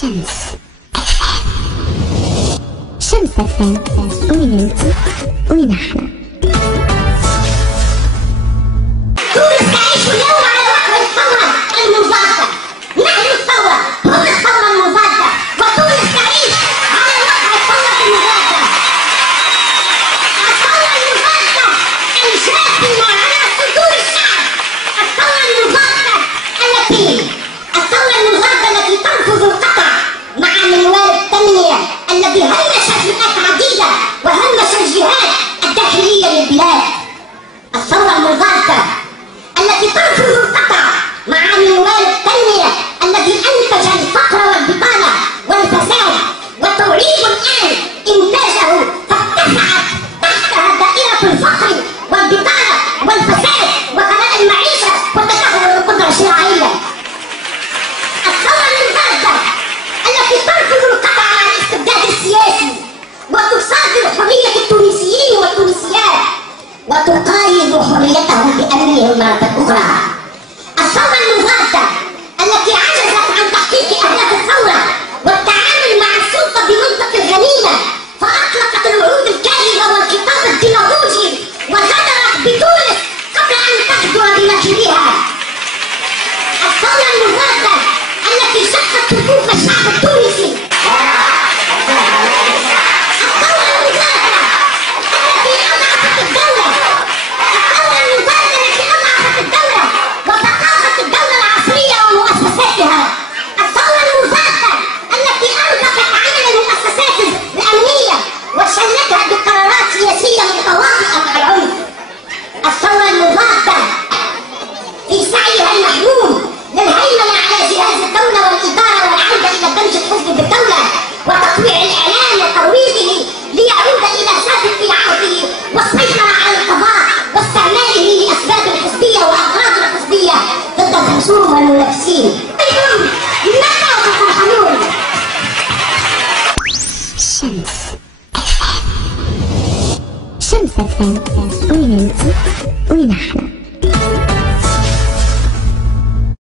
شمس شمس FM. وين انتي وين احنا؟ تونس تعيش اليوم على وقت الثورة المضادة. نحن الثورة، هم الثورة المضادة، وتونس تعيش على وقت الثورة المضادة. الثورة المضادة الجاثمة على صدور الشعب. الثورة المضادة التي ترفض القطع مع منوال التنمية الذي هيش فئات عديدة وهمش الجهات الداخلية للبلاد. الثورة المضادة التي ترفض القطع مع منوال التنمية الذي أنتج الفقر والبطالة والفساد وتعيد الآن إنتاجه، فارتفعت تحتها دائرة الفقر والبطالة والفساد وغلاء المعيشة وتدهور القدرة الشرائية. الثورة المضادة التي ترفض القطع على الاستبداد السياسي وتصادر حرية التونسيين والتونسيات وتقايض حريتهم بأمنهم مرة أخرى. الثورة المضادة التي عجزت عن تحقيق أهداف الثورة والتعامل مع السلطة بمنطق الغنيمة، فأطلقت الوعود الكاذبة والخطاب الديماغوجي وغدرت بتونس قبل أن تغدر بناخبيها. الثورة المضادة التي شقت صفوف الشعب التونسي. الثورة المضادة التي أضعفت الدولة. الثورة المضادة التي أضعفت الدولة وثقافة الدولة العصرية ومؤسساتها. الثورة المضادة التي أوقفت عمل المؤسسات الأمنية وشنتها بقرارات سياسية متواطئة مع العنف. الثورة المضادة في سعيها المحمود للهيمنة على جهاز الدولة والإدارة والعودة إلى دمج الحزب بالدولة وتطويع الإعلام وترويجه ليعود إلى سابق عهده والسيطرة على القضاء واستعماله لأسباب الحزبية وأغراض الحزبية ضد الخصوم والمنافسين. أيضاً متى تفرحون؟ شمس FM. وين انتي وين احنا؟